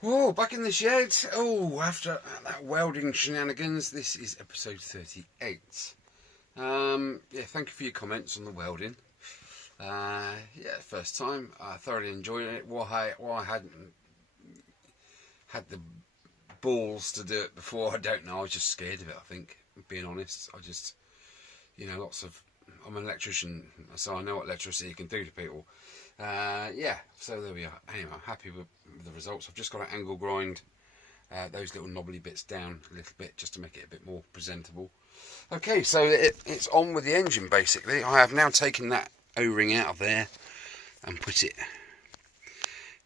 Oh, back in the shed. Oh, after that welding shenanigans, this is episode 38. Yeah, thank you for your comments on the welding. Yeah, first time. I thoroughly enjoyed it. Why I hadn't had the balls to do it before, I don't know. I was just scared of it, I think, being honest. I just, I'm an electrician, so I know what electricity can do to people. Yeah, so there we are. Anyway, I'm happy with the results. I've just got to angle grind those little knobbly bits down a little bit just to make it a bit more presentable. Okay, so it's on with the engine basically. I have now taken that O-ring out of there and put it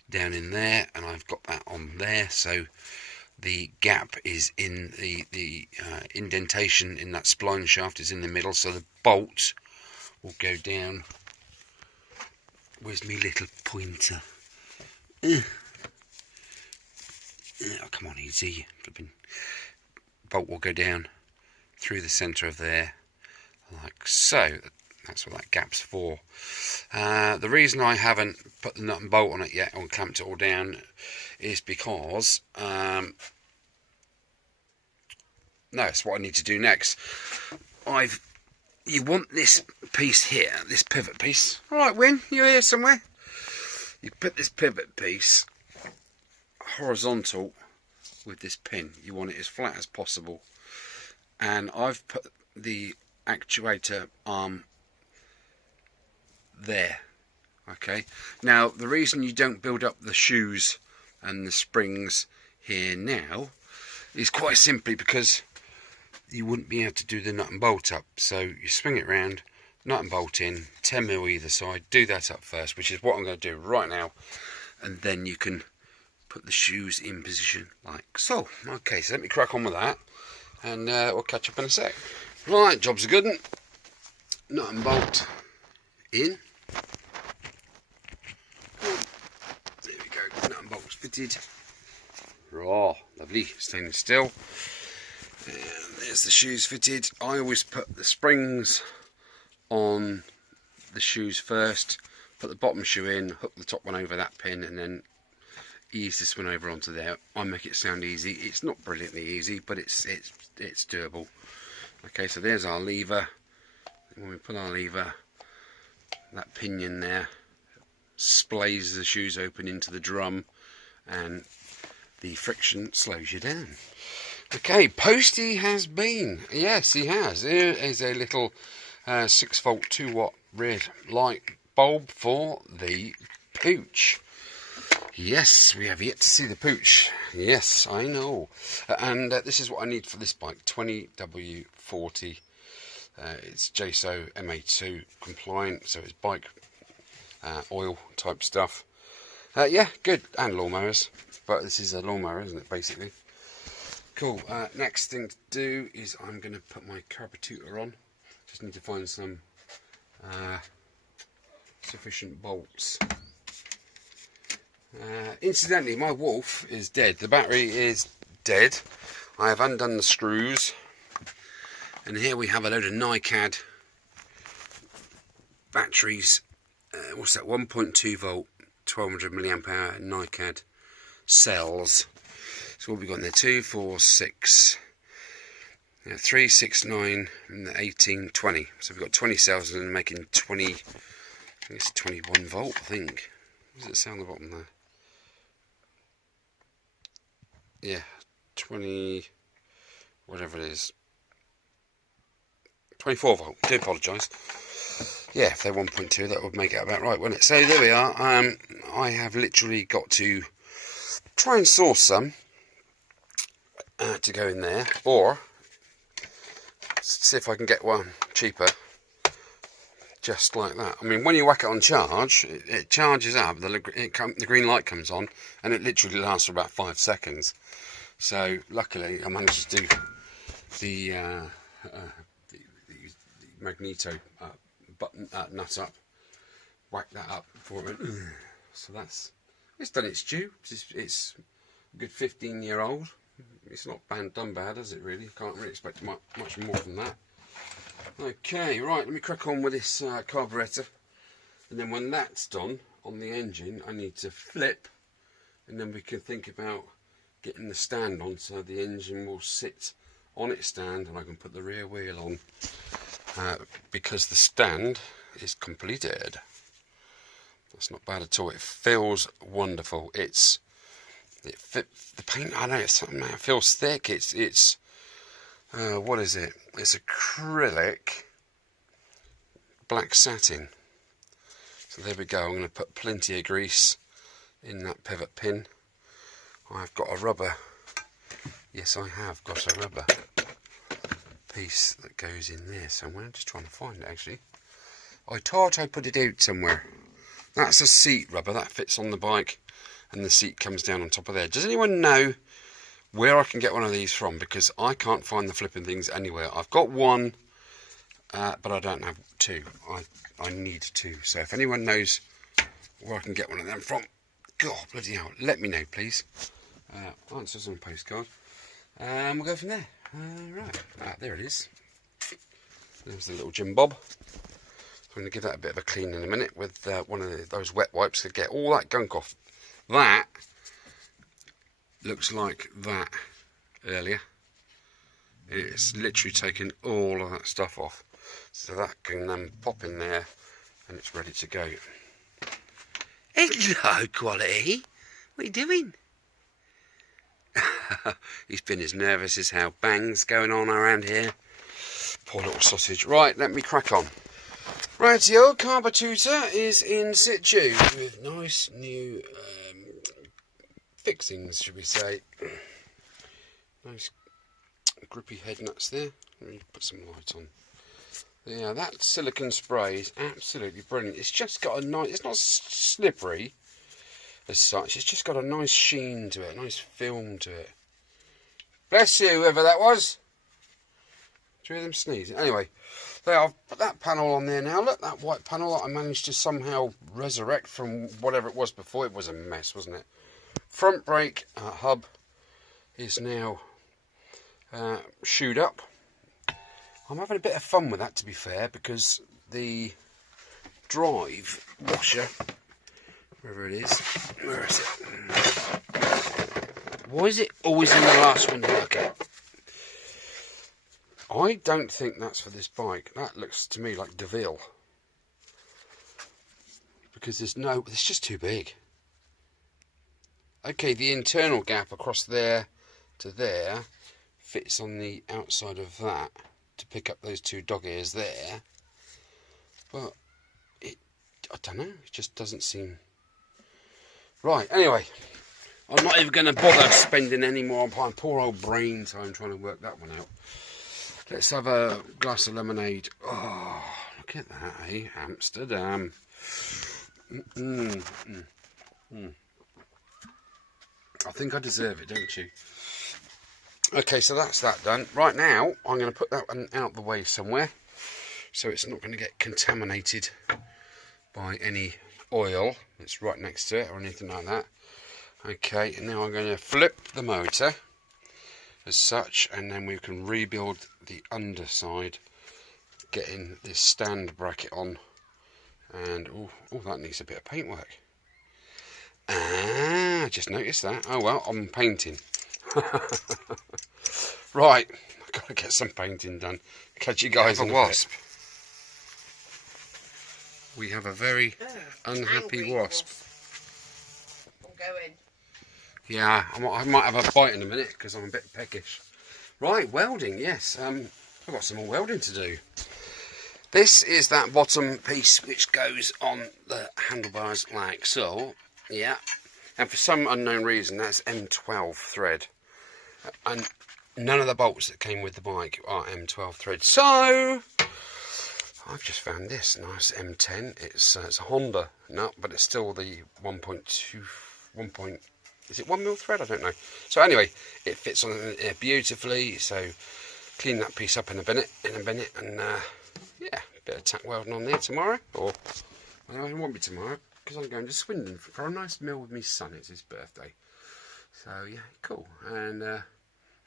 down in there, and I've got that on there, so the gap is in the indentation in that spline shaft is in the middle, so the bolt will go down. Where's me little pointer? Oh, come on, easy. Bolt will go down through the centre of there, like so. That's what that gap's for. The reason I haven't put the nut and bolt on it yet, or clamped it all down, is because no, it's what I need to do next. You want this piece here, this pivot piece. All right, Win, you're here somewhere. You put this pivot piece horizontal with this pin. You want it as flat as possible. And I've put the actuator arm there. Okay. Now, the reason you don't build up the shoes and the springs here now is quite simply because you wouldn't be able to do the nut and bolt up. So you swing it round, nut and bolt in, 10mm either side, do that up first, which is what I'm going to do right now, and then you can put the shoes in position like so. Okay, so let me crack on with that, and we'll catch up in a sec. Right, job's a good one. Nut and bolt in. There we go, nut and bolt's fitted. Raw, lovely, staying still. And there's the shoes fitted. I always put the springs on the shoes first, put the bottom shoe in, hook the top one over that pin, and then ease this one over onto there. I make it sound easy. It's not brilliantly easy, but it's doable. Okay, so there's our lever. When we pull our lever, that pinion there splays the shoes open into the drum, and the friction slows you down. Okay, Posty has been. Yes, he has. Here is a little 6-volt 2-watt red light bulb for the pooch. Yes, we have yet to see the pooch. Yes, I know. And this is what I need for this bike, 20W40. It's JSO MA2 compliant, so it's bike oil type stuff. Yeah, good. And lawnmowers. But this is a lawnmower, isn't it, basically? Cool. Next thing to do is I'm going to put my carburetor on. Just need to find some sufficient bolts. Incidentally, my Wolf is dead. The battery is dead. I have undone the screws, and here we have a load of NiCad batteries. What's that? 1.2 volt, 1200 milliamp hour NiCad cells. So what have we got in there? 2, 4, 6, 3, 6, 9, and 18, 20. So we've got 20 cells and making 20, I think it's 21 volt, I think. What does it say on the bottom there? Yeah, 20, whatever it is. 24 volt, I do apologise. Yeah, if they're 1.2, that would make it about right, wouldn't it? So there we are. I have literally got to try and source some to go in there, or see if I can get one cheaper, just like that. I mean, when you whack it on charge, it charges up, the green light comes on, and it literally lasts for about 5 seconds. So luckily I managed to do the magneto button nut up, whack that up before it went. So it's done its due. It's a good 15-year-old. It's not done bad, is it, really? Can't really expect much more than that. Okay, right, let me crack on with this carburetor. And then when that's done on the engine, I need to flip and then we can think about getting the stand on so the engine will sit on its stand and I can put the rear wheel on, because the stand is completed. That's not bad at all. It feels wonderful. The paint, I know it's something, it feels thick. It's what is it? It's acrylic black satin. So there we go. I'm going to put plenty of grease in that pivot pin. I've got a rubber. Yes, I have got a rubber piece that goes in there somewhere. I'm just trying to find it actually. I thought I put it out somewhere. That's a seat rubber that fits on the bike, and the seat comes down on top of there. Does anyone know where I can get one of these from? Because I can't find the flipping things anywhere. I've got one, but I don't have two. I need two. So if anyone knows where I can get one of them from, God bloody hell, let me know please. Answers on postcard. And we'll go from there. Right, there it is. There's the little Jim Bob. I'm going to give that a bit of a clean in a minute with one of those wet wipes to get all that gunk off. That looks like that earlier. It's literally taken all of that stuff off. So that can then pop in there and it's ready to go. Hello, Quality. What are you doing? He's been as nervous as hell. Bangs going on around here. Poor little sausage. Right, let me crack on. Rightio, carbo tutor is in situ with nice new fixings, should we say. Nice grippy head nuts there. Let me put some light on. Yeah, that silicone spray is absolutely brilliant. It's just got a nice, it's not slippery as such, it's just got a nice sheen to it, a nice film to it. Bless you, whoever that was. Do you hear them sneezing? Anyway, there, I've put that panel on there now. Look, that white panel that I managed to somehow resurrect from whatever it was before. It was a mess, wasn't it? Front brake hub is now shoed up. I'm having a bit of fun with that, to be fair, because the drive washer, wherever it is, where is it? Why is it always in the last one you look at? I don't think that's for this bike. That looks to me like DeVille. Because it's just too big. Okay, the internal gap across there to there fits on the outside of that to pick up those two dog ears there. But I don't know, it just doesn't seem right. Anyway, I'm not even going to bother spending any more on my poor old brain time trying to work that one out. Let's have a glass of lemonade. Oh, look at that, eh? Amsterdam. I think I deserve it, don't you? Okay, so that's that done. Right now, I'm going to put that one out the way somewhere, so it's not going to get contaminated by any oil that's right next to it or anything like that. Okay, and now I'm going to flip the motor as such, and then we can rebuild the underside, getting this stand bracket on. And oh, that needs a bit of paintwork. I just noticed that. Oh well, I'm painting. Right, I've got to get some painting done. Catch you guys on a wasp. We have a very unhappy wasp. I'm going. Yeah, I might have a bite in a minute because I'm a bit peckish. Right, welding, yes. I've got some more welding to do. This is that bottom piece which goes on the handlebars like so. Yeah. And for some unknown reason, that's M12 thread. And none of the bolts that came with the bike are M12 thread. So I've just found this nice M10. It's a Honda nut, but it's still the 1.2, is it 1mm thread? I don't know. So anyway, it fits on there beautifully. So clean that piece up in a minute, and yeah, a bit of tack welding on there tomorrow. Or well, it won't be tomorrow because I'm going to Swindon for a nice meal with my son. It's his birthday. So yeah, cool. And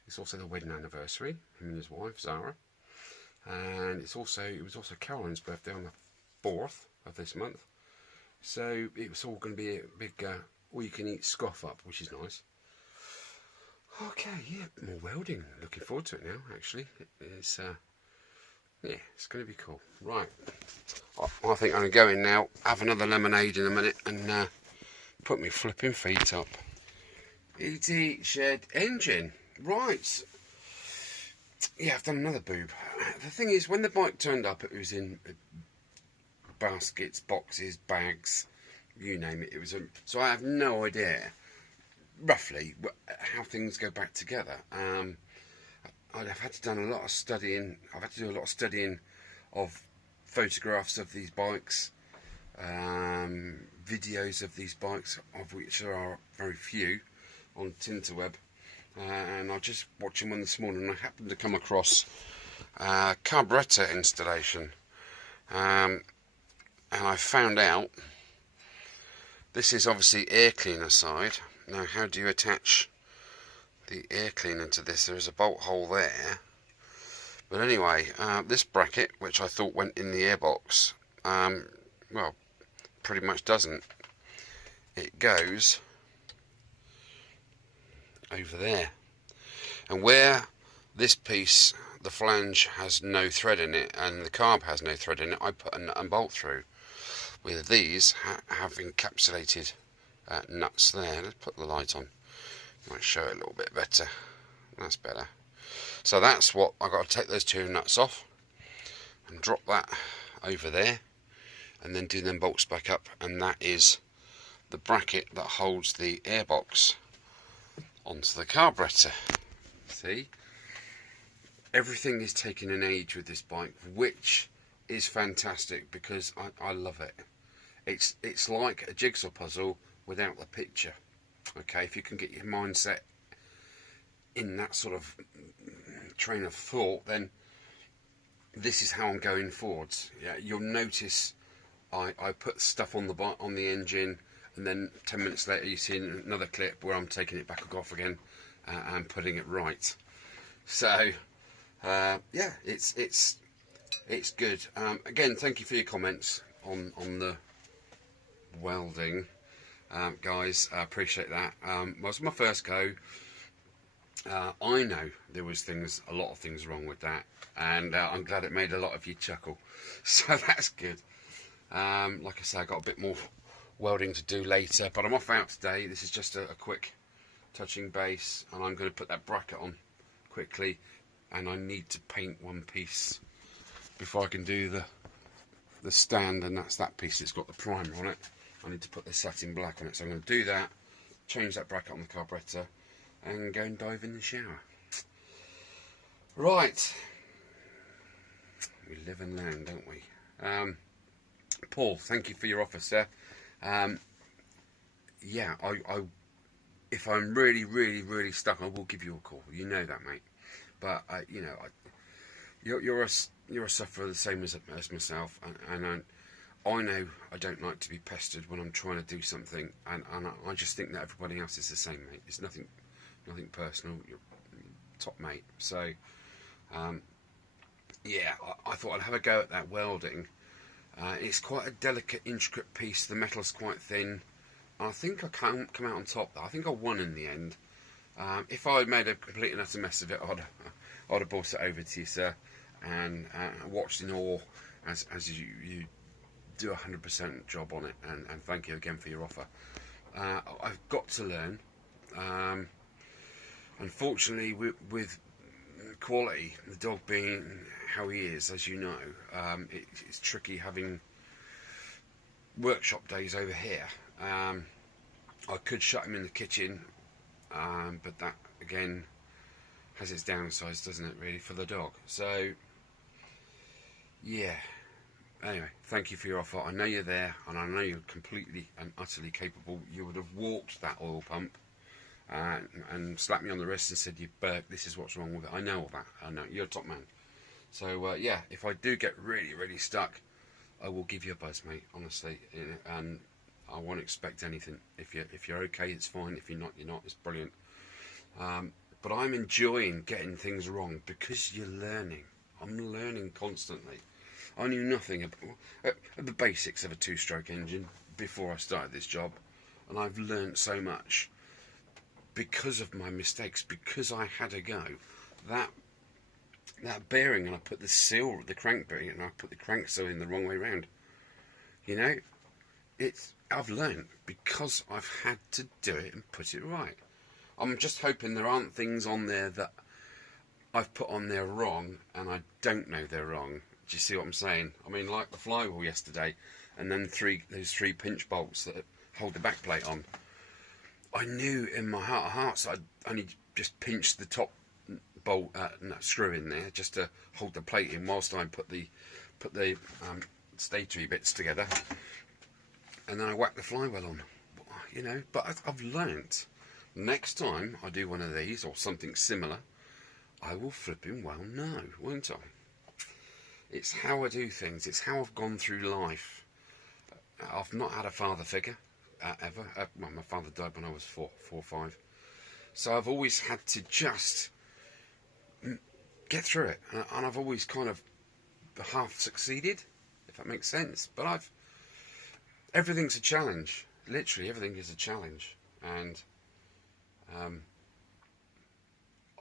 it's also the wedding anniversary, him and his wife Zara. And it was also Caroline's birthday on the 4th of this month. So it was all going to be a big or you can eat scoff up, which is nice. Okay, yeah, more welding. Looking forward to it now, actually. It's, yeah, it's going to be cool. Right, I think I'm going to go in now, have another lemonade in a minute, and put my flipping feet up. ET shed engine. Right. Yeah, I've done another boob. The thing is, when the bike turned up, it was in baskets, boxes, bags, you name it. It was so I have no idea, roughly, how things go back together. I've had to done a lot of studying. I've had to do a lot of studying of photographs of these bikes, videos of these bikes, of which there are very few on Tinterweb. And I was just watching one this morning, and I happened to come across carburettor installation, and I found out this is obviously air cleaner side. Now, how do you attach the air cleaner to this? There's a bolt hole there, but anyway, this bracket, which I thought went in the airbox, well, pretty much doesn't. It goes over there, and where this piece, the flange, has no thread in it and the carb has no thread in it, I put a nut and bolt through. With these have encapsulated nuts there. Let's put the light on, might show it a little bit better. That's better. So that's what I got to take those two nuts off and drop that over there, and then do them bolts back up, and that is the bracket that holds the airbox onto the carburettor. See, everything is taking an age with this bike, which is fantastic because I love it. It's like a jigsaw puzzle without the picture. Okay, if you can get your mindset in that sort of train of thought, then this is how I'm going forwards. Yeah, you'll notice I put stuff on the engine, and then 10 minutes later you see another clip where I'm taking it back off again and putting it right. So yeah, it's good. Again, thank you for your comments on the welding, guys. I appreciate that. Well, it was my first go. I know there was a lot of things wrong with that, and I'm glad it made a lot of you chuckle. So that's good. Like I say, I got a bit more welding to do later, but I'm off out today. This is just a quick touching base, and I'm going to put that bracket on quickly, and I need to paint one piece before I can do the stand, and that's that piece that's got the primer on it. I need to put the satin black on it, so I'm going to do that, change that bracket on the carburettor, and go and dive in the shower. Right, we live and learn, don't we? Paul, thank you for your offer, sir. Yeah, if I'm really stuck, I will give you a call. You know that, mate. But you know, you're a sufferer the same as myself, and I know I don't like to be pestered when I'm trying to do something, and I just think that everybody else is the same, mate. It's nothing personal. You're top mate. So yeah, I thought I'd have a go at that welding. It's quite a delicate, intricate piece. The metal's quite thin. I think I can't come out on top. I think I won in the end. If I had made a complete and utter mess of it, I'd have brought it over to you, sir, and watched in awe as you do a 100% job on it. And thank you again for your offer. I've got to learn. Unfortunately, with quality, the dog being how he is, as you know, it's tricky having workshop days over here. I could shut him in the kitchen, but that again has its downsides, doesn't it, really, for the dog? So yeah, anyway, thank you for your offer. I know you're there, and I know you're completely and utterly capable. You would have walked that oil pump and slapped me on the wrist and said, "You Burke, this is what's wrong with it." I know all that. I know you're a top man. So yeah, if I do get really stuck, I will give you a buzz, mate. Honestly, and I won't expect anything. If you're okay, it's fine. If you're not, you're not. It's brilliant. But I'm enjoying getting things wrong because you're learning. I'm learning constantly. I knew nothing about the basics of a two-stroke engine before I started this job. and I've learnt so much because of my mistakes, because I had a go. That bearing, and I put the crank bearing, and I put the crank so in the wrong way round. You know, I've learnt because I've had to do it and put it right. I'm just hoping there aren't things on there that I've put on there wrong and I don't know they're wrong. Do you see what I'm saying? I mean, like the flywheel yesterday, and then those three pinch bolts that hold the back plate on. I knew in my heart of hearts I'd only just pinched the top bolt screw in there just to hold the plate in whilst I put the statory bits together, and then I whacked the flywheel on. You know, but I've learnt. Next time I do one of these or something similar, I will flipping well know, won't I? It's how I do things. It's how I've gone through life. I've not had a father figure ever. Well, my father died when I was four or five. So I've always had to just get through it, and I've always kind of half succeeded, if that makes sense. But everything's a challenge. Literally, everything is a challenge, and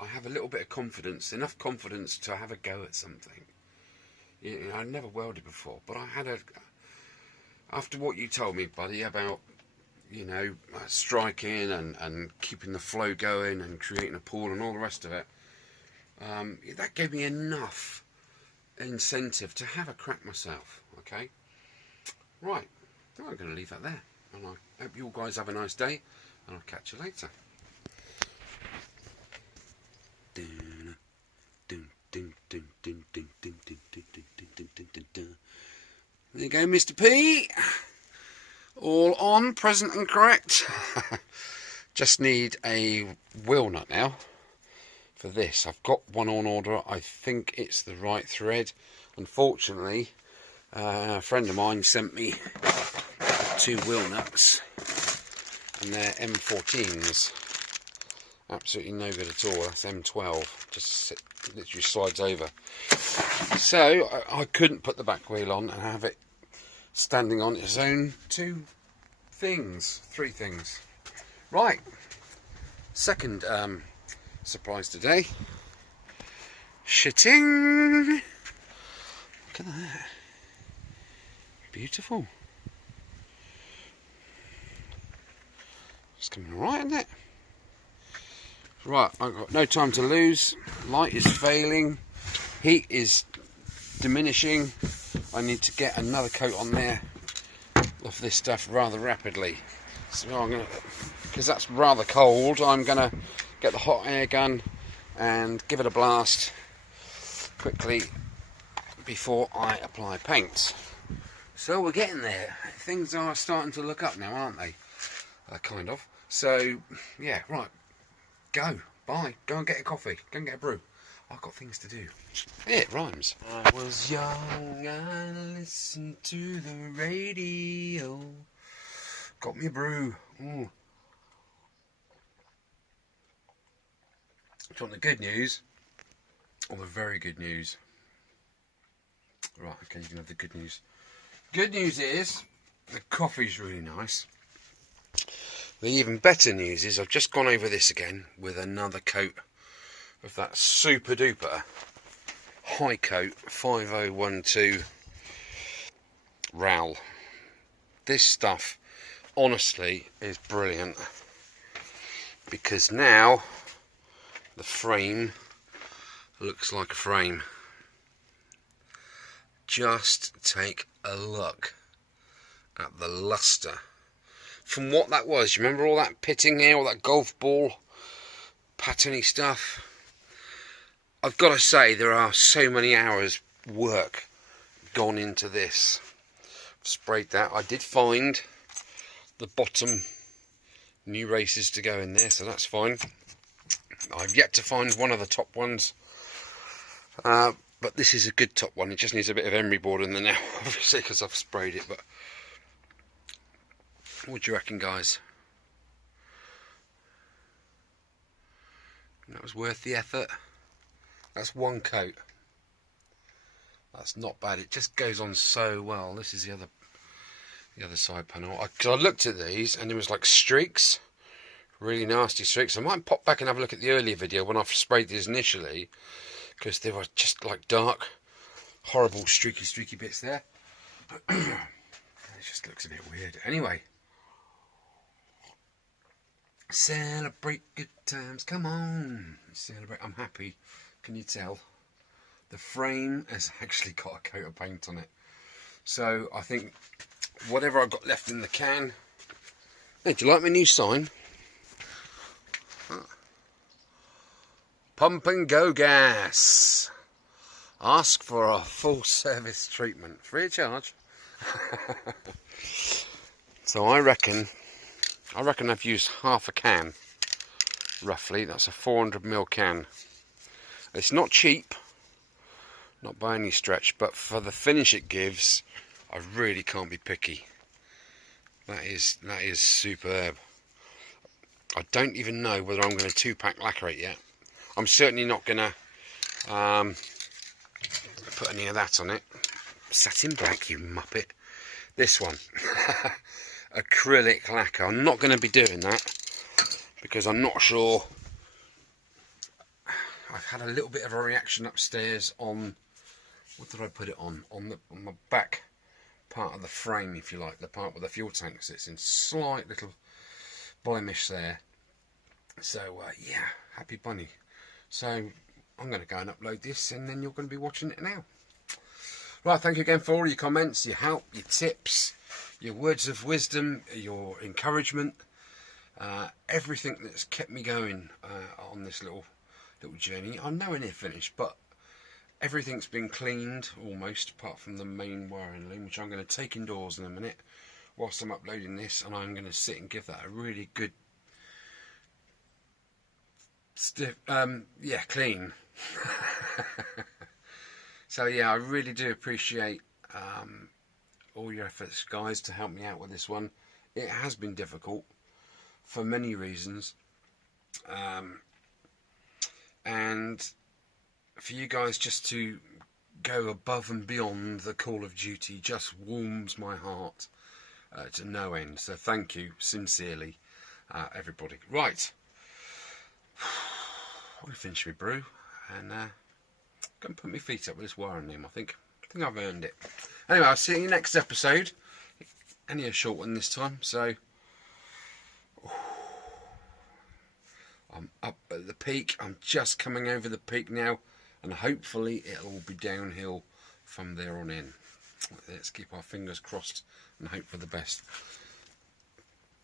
I have a little bit of confidence, enough confidence to have a go at something. You know, I'd never welded before, but I had after what you told me, buddy, about, you know, striking and keeping the flow going and creating a pool and all the rest of it, that gave me enough incentive to have a crack myself. Okay, right, I'm going to leave that there, and I hope you all guys have a nice day, and I'll catch you later. There you go, Mr. P. All on, present and correct. Just need a wheel nut now for this. I've got one on order. I think it's the right thread. Unfortunately, a friend of mine sent me 2 wheel nuts, and they're M14s. Absolutely no good at all. That's M12. Just literally slides over. So I couldn't put the back wheel on and have it standing on its own 3 things. Right. Second surprise today. Shitting. Look at that. Beautiful. It's coming alright, isn't it? Right, I've got no time to lose. Light is failing. Heat is diminishing. I need to get another coat on there of this stuff rather rapidly. So I'm going to, because that's rather cold, I'm going to get the hot air gun and give it a blast quickly before I apply paint. So we're getting there. Things are starting to look up now, aren't they? Kind of. So, yeah, right. Go. Bye. Go and get a coffee. Go and get a brew. I've got things to do. Yeah, it rhymes. I was young and listened to the radio. Got me a brew. Ooh. Do you want the good news or the very good news? Right, okay, you can have the good news. Good news is the coffee's really nice. The even better news is I've just gone over this again with another coat of that super duper high coat 5012 RAL. This stuff honestly is brilliant, because now the frame looks like a frame. Just take a look at the luster. From what that was, you remember all that pitting here, all that golf ball patterny stuff? I've got to say, there are so many hours work gone into this. I've sprayed that. I did find the bottom new races to go in there, so that's fine. I've yet to find one of the top ones, but this is a good top one. It just needs a bit of emery board in there now, obviously, because I've sprayed it. But what do you reckon, guys? That was worth the effort. That's one coat. That's not bad. It just goes on so well. This is the other the other side panel. Because I looked at these and there was like streaks, really nasty streaks. I might pop back and have a look at the earlier video when I sprayed these initially, because they were just like dark, horrible streaky bits there. It just looks a bit weird. Anyway, celebrate good times. Come on, celebrate. I'm happy. Can you tell? The frame has actually got a coat of paint on it. So I think whatever I've got left in the can. Hey, do you like my new sign? Pump and go gas. Ask for a full service treatment, free of charge. So I reckon I've used half a can, roughly. That's a 400ml can. It's not cheap, not by any stretch, but for the finish it gives, I really can't be picky. That is superb. I don't even know whether I'm going to 2-pack lacquerate yet. I'm certainly not going to put any of that on it. Satin black, you muppet. This one, acrylic lacquer. I'm not going to be doing that because I'm not sure. I've had a little bit of a reaction upstairs on, what did I put it on? On the back part of the frame, if you like, the part where the fuel tank sits in. Slight little blemish there. So yeah, happy bunny. So I'm going to go and upload this, and then you're going to be watching it now. Right, thank you again for all your comments, your help, your tips, your words of wisdom, your encouragement, everything that's kept me going on this little journey. I'm nowhere near finished, but everything's been cleaned almost, apart from the main wiring loom, which I'm going to take indoors in a minute whilst I'm uploading this, and I'm going to sit and give that a really good clean. So yeah, I really do appreciate all your efforts, guys, to help me out with this one. It has been difficult for many reasons, and for you guys just to go above and beyond the call of duty just warms my heart to no end. So thank you sincerely, everybody. Right, I'm going to finish my brew and go and put my feet up with this wiring loom. I think I've earned it. Anyway, I'll see you next episode. Only a short one this time, so I'm up at the peak. I'm just coming over the peak now, and hopefully it'll all be downhill from there on in. Let's keep our fingers crossed and hope for the best.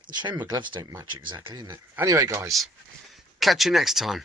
It's a shame my gloves don't match exactly, isn't it? Anyway, guys, catch you next time.